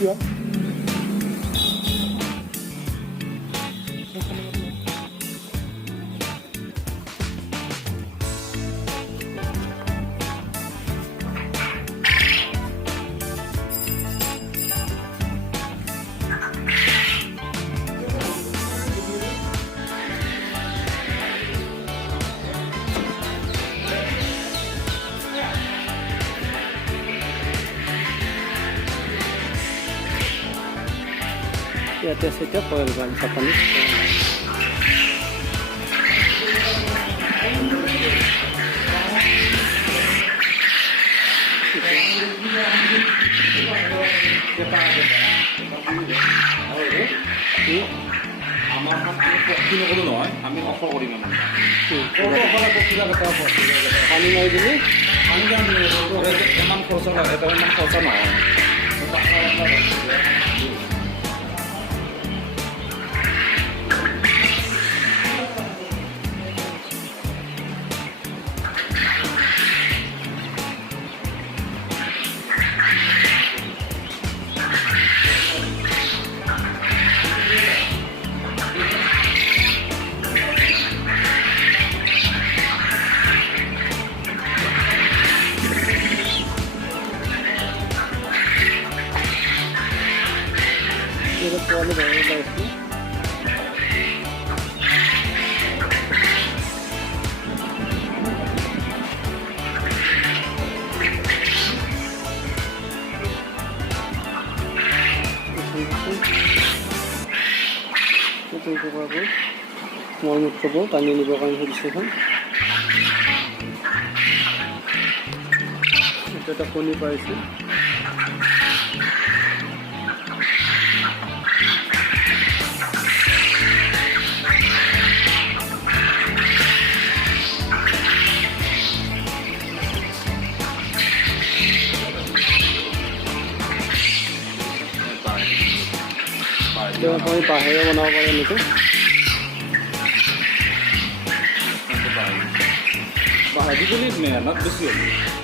Ja. ইয়াতে আছে এতিয়া কয়েল গান চাপানী আমাৰ পক্ষী নকৰোঁ নহয় আমি অফৰ কৰিম পানী মাৰি দিলি ইমান খৰচা লাগে এটা ইমান খৰচা নহয় এটা পোৱালি ধৰিব লাগিছিল মলমূত্ৰবোৰ টানি নিবৰ কাৰণে সুধিছে এখন এটা কণী পাইছে আপুনি বাঁহেৰে বনাব পাৰে নেকি আজিকালি মেহনত বেছি হ'ব